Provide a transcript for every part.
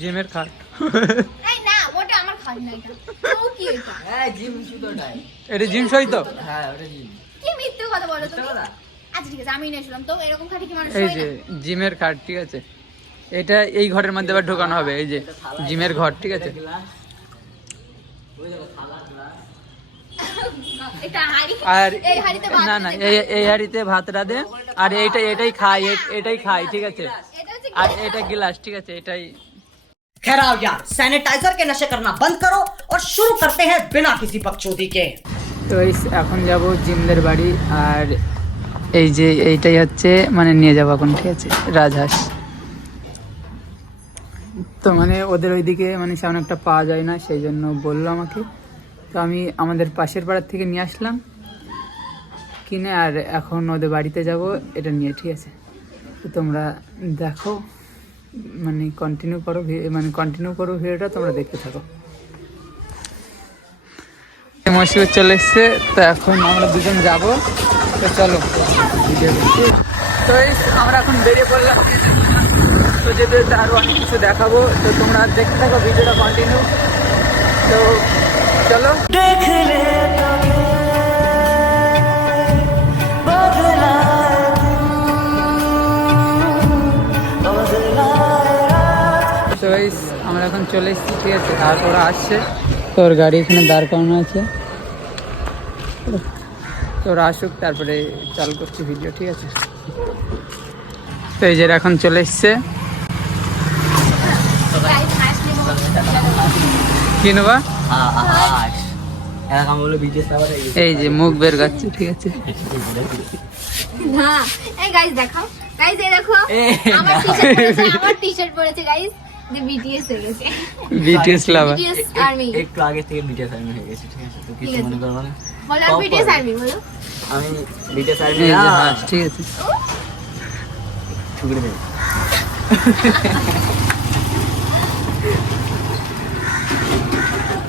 জিমের খাট। এই না ওটা আমার খাট না, এটা তো কি এটা? হ্যাঁ জিম শুধুটাই। এটা জিম সই তো? হ্যাঁ ওটা জিম। কি মিথ্যে কথা বলো তুমি? আচ্ছা ঠিক আছে, আমি নিয়ে শুনলাম তো এরকম খাটে কি মানুষ এই শোয় যে না? জিমের খাট, ঠিক আছে। এটা এই ঘরের মধ্যে আবার ঢোকানো হবে, এই যে জিমের ঘর, ঠিক আছে। এটা হাড়ি, আর এই হাড়িতে ভাত না না, এই হাঁড়িতে ভাত রাঁধে, আর এটাই খাই, ঠিক আছে। এটা হচ্ছে আর এটা গ্লাস, ঠিক আছে, এটাই। खैर आओ यार, सैनिटाइजर के नशे करना बंद करो और शुरू करते हैं बिना किसी बकचोदी के। তো এখন যাব জিমদের বাড়ি, আর এই যে এইটাই হচ্ছে মানে নিয়ে যাবো এখন, ঠিক আছে, রাজহাঁস। তো মানে ওদের ওইদিকে মানে সেমন একটা পাওয়া যায় না, সেই জন্য বললো আমাকে। তো আমি আমাদের পাশের পাড়ার থেকে নিয়ে আসলাম কিনে, আর এখন ওদের বাড়িতে যাব এটা নিয়ে, ঠিক আছে। তো তোমরা দেখো, মানে কন্টিনিউ করো ভিডিওটা, তোমরা দেখতে থাকো। মসজিদ চলে এসছে, তো এখন আমরা দুজন যাব, তো চলো ভিডিও দেখি। তো আমরা এখন বেরিয়ে পড়লাম, তো যেতে আরও অনেক কিছু দেখাবো, তো তোমরা দেখতে থাকো ভিডিওটা কন্টিনিউ। তো চলো। তো আমরা এখন চলে এসেছি, ঠিক আছে, আর ওরা আসছে। তো ওর গাড়ি এখানে দাঁড় করানো আছে, তো ওরা আসুক তারপরে চালু করছি ভিডিও, ঠিক আছে। তো এই যে এখন চলে এসছে, কি নেবা? এই যে মুখ বের করছে, ঠিক আছে। না এই গাইস দেখাও, গাইস এই দেখো আমার টি-শার্ট পরেছে গাইস, যে বিটিএস হয়ে গেছে, বিটিএস লাভার, বিটিএস আর্মি। একটু আগে থেকে বিটিএস আর্মি হয়ে গেছে, ঠিক আছে। তো কিছু মনে করবে না, বলো বিটিএস আর্মি বলো। আমি বিটিএস আর্মি এই যে না, হ্যাঁ, ঠিক আছে। ছুড়ে দেব।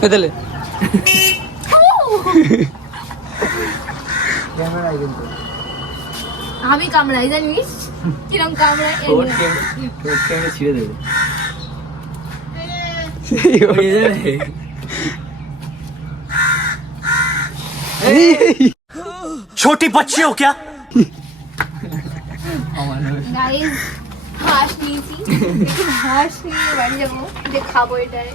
পেদলে ক্যামেরায় কিন্তু আমি কামড়াই জানিস কিরম কামড়াই, এই ঠোঁট না। কেমনে ছিঁড়ে দেবে। छोटी बच्ची हो क्या? গাইস হাঁস নিয়েছি, দেখুন হাঁস নিয়ে বাড়ি যাবো, যে খাবো এটারে।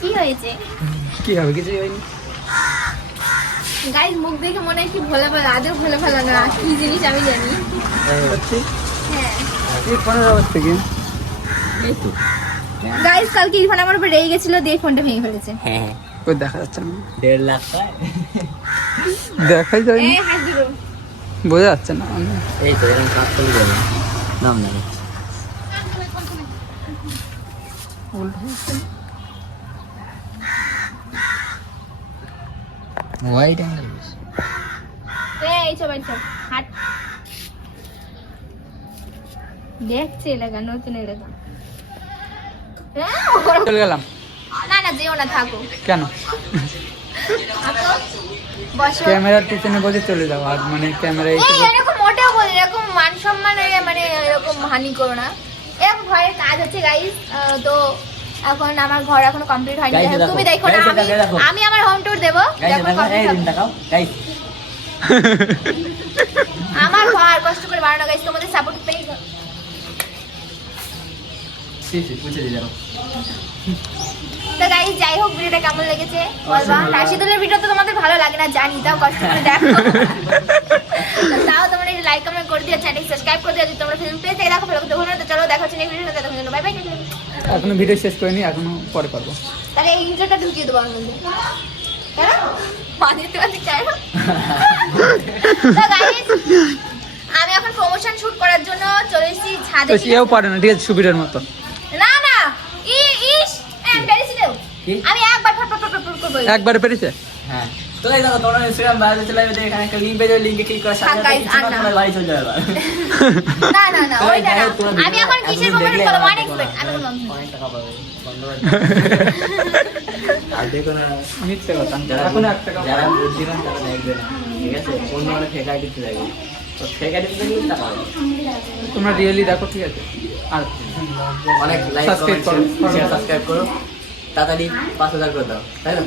কি হয়েছে কি হবে? কিছু হয়নি। গাইস মুখ দেখে মনে হয় কি ভোলা ভালা, আদৌ ভোলা ভালা না, কি জিনিস আমি জানি। হ্যাঁ এই 15 বছর থেকে এই তো গাইস কালকে ইরফান আমার উপর রেগে গেছিল, দিয়ে ফোনটা ভেঙে ফেলেছে। হ্যাঁ ওই দেখা যাচ্ছে না, 1.5 লাখ টাকা। দেখাই যায় এই হাত ধরো, বোঝা যাচ্ছে না। এই তো এরকম কাজ করে বলে নাম না হোয়াইট অ্যাঙ্গেল। এই সব হাত দেখছে এলাকা, নতুন এলাকা। চলে গেলাম। না না যেও না, থাকো। কেন? থাকো, বসো। ক্যামেরার পিছনে বসে চলে যাও, আর মানে ক্যামেরা এই এরকম মোটেও বলি, এরকম মান সম্মান মানে এরকম হানি করো না। এরকম ঘরের কাজ হচ্ছে গাইস, তো এখন আমার ঘর এখনো কমপ্লিট হয়নি। Guys, দেখো, তুমি দেখো না, guys, দেখো। আমি আমার হোম ট্যুর দেবো যখন complete হবে। দেখাও গাইস, আমার ঘর কষ্ট করে বানানো গাইস, তোমাদের সাপোর্ট পেয়ে। পুছে দিয়ে যাও। তো গাইস যাই হোক, ভিডিওটা কেমন লেগেছে বলবা। রাশিদুলের ভিডিও তো তোমাদের ভালো লাগে না জানি, তাও কষ্ট করে দেখো। তাও তোমরা একটু লাইক কমেন্ট করে দিও, চ্যানেল সাবস্ক্রাইব করে দিও যদি তোমরা ফেসবুক পেজ থেকে দেখো। ফলো করতে ভুলো না। তো চলো দেখা হচ্ছে নেক্সট ভিডিওতে, ততক্ষণ জন্য বাই বাই। এখনো ভিডিও শেষ করিনি, এখনো পরে করবো। তাহলে এই ইন্ট্রোটা ঢুকিয়ে দেবো আমার মধ্যে, কেন বানিয়ে তোমাদের চাই না। তো গাইস আমি এখন প্রমোশন শুট করার জন্য চলে এসেছি ছাদে। তো সেও পারে না, ঠিক আছে, সুবিধার মতো। না না ইস আমি পেরেছি তো, আমি একবার ফট ফট ফট ফট করব। একবারে পেরেছে। হ্যাঁ তো এই দেখো, তোমরা ইনস্টাগ্রাম বায়োতে চলে যাবে, এখানে একটা লিংক পেয়ে যাবে, লিংকে ক্লিক করে সাথে guys, সাথে আর না। তোমার বাড়ি চলে যাবে। না না না তো ওইটা না, যাই হোক, তোমার আমি ভিডিও এখন কিসের এখন প্রমোশন দেখলে করব? আমার ওয়ান এক্সপেক্ট আমি কোনো অনেক টাকা পাবে, বন্ধ করে আর দেখো না, মিথ্যে কথা, যারা এখনো 1 টাকা যারা বুদ্ধিমান তারা দেখবে না, ঠিক আছে, অন্য অনেক ফেক আইডিতে দেখবে। তো ফেক আইডি দেখলে টাকা পাবে। তোমরা রিয়েলি দেখো, ঠিক আছে? আর অনেক লাইক Subscribe কমেন্ট করো। শেয়ার সাবস্ক্রাইব করো, তাড়াতাড়ি 5000 করে দাও, তাই না?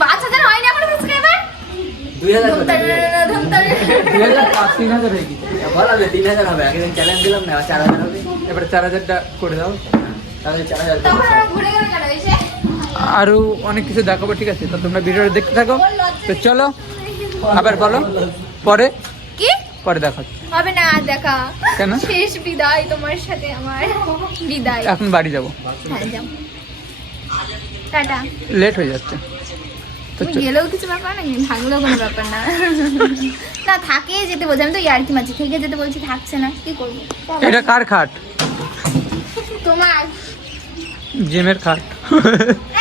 5000 হয়নি এখনো সাবস্ক্রাইবার? 2000 করে দাও, 2000। 3000 হয়ে গেছে। বললাম যে 3000 হবে, আগের দিন চ্যালেঞ্জ দিলাম না, 4000 হবে। এবার 4000টা করে দাও। তাহলে 4000 তখন ওরা ঘুরে গেল কেন এসে? আরো অনেক কিছু দেখাবো, ঠিক আছে? তো তোমরা ভিডিওটা দেখতে থাকো। তো চলো, আবার বলো, পরে কি পরে দেখো। হবে না আর দেখা? কেন? শেষ বিদায় তোমার সাথে আমার, বিদায়। এখন বাড়ি যাবো, হ্যাঁ যাও, টাটা। লেট হয়ে যাচ্ছে। তো তুমি গেলেও কিছু ব্যাপার না, থাকলেও কোনো ব্যাপার না। না থাকে যেতে বলছি, আমি তো ইয়ার্কি মারছি, থেকে যেতে বলছি, থাকছে না, কি করবো? এটা কার খাট? তোমার। জিমের খাট।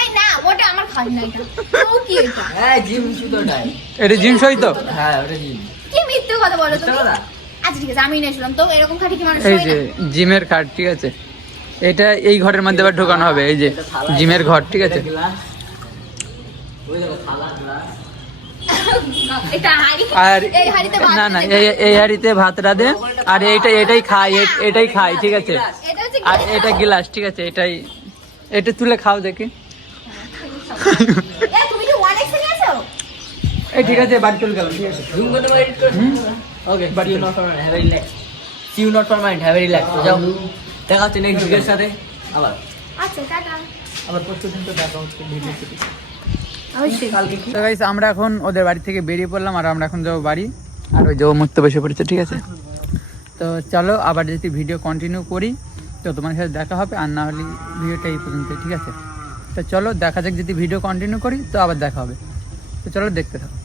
এই না, ওটা আমার খাট না, এটা ও কি এটা? হ্যাঁ জিম শুধু ওটাই। এটা জিম সই তো? হ্যাঁ ওটা জিম। কি মিথ্যে কথা বলো মিথ্যে তুমি? কথা? আচ্ছা ঠিক আছে, আমি নিয়ে শুনলাম তো, এরকম খাটি কি মানুষ এই হয় যে না? জিমের খাট, ঠিক আছে? এটা এই ঘরের মধ্যে আবার ঢোকানো হবে, এই যে জিমের ঘর, ঠিক আছে? গ্লাস, ওই দেখো থালা, গ্লাস। এটা হাঁড়ি, আর এই হাঁড়িতে ভাত না না, দিতে এই এই হাঁড়িতে ভাত রাঁধে, আর এটাই খাই, এটাই খাই, ঠিক আছে? এটা হচ্ছে আর এটা গ্লাস, ঠিক আছে? এটা তুলে খাও দেখি। এই তুমি কি 1x নিয়েছো? এই ঠিক আছে, বাড়ি চলে গেলাম, ঠিক আছে? জুম করতে পারি, এডিট করে। Okay, but you not for mind, have a relax. See you not for mind, have a relax. যাও, দেখা হচ্ছে নেক্সট ভিডিওর সাথে আবার। আচ্ছা টাটা। আবার প্রতিদিন তো দেখা হচ্ছে ভিডিওতে। অবশ্যই। তো গাইস, আমরা এখন ওদের বাড়ি থেকে বেরিয়ে পড়লাম, আর আমরা এখন যাবো বাড়ি। আর ওই যে ও মুক্ত বসে পড়েছে, ঠিক আছে? তো চলো, আবার যদি ভিডিও কন্টিনিউ করি তো তোমার সাথে দেখা হবে, আর না হলে ভিডিওটা এই পর্যন্ত, ঠিক আছে? তো চলো দেখা যাক, যদি ভিডিও কন্টিনিউ করি তো আবার দেখা হবে। তো চলো দেখতে থাকো।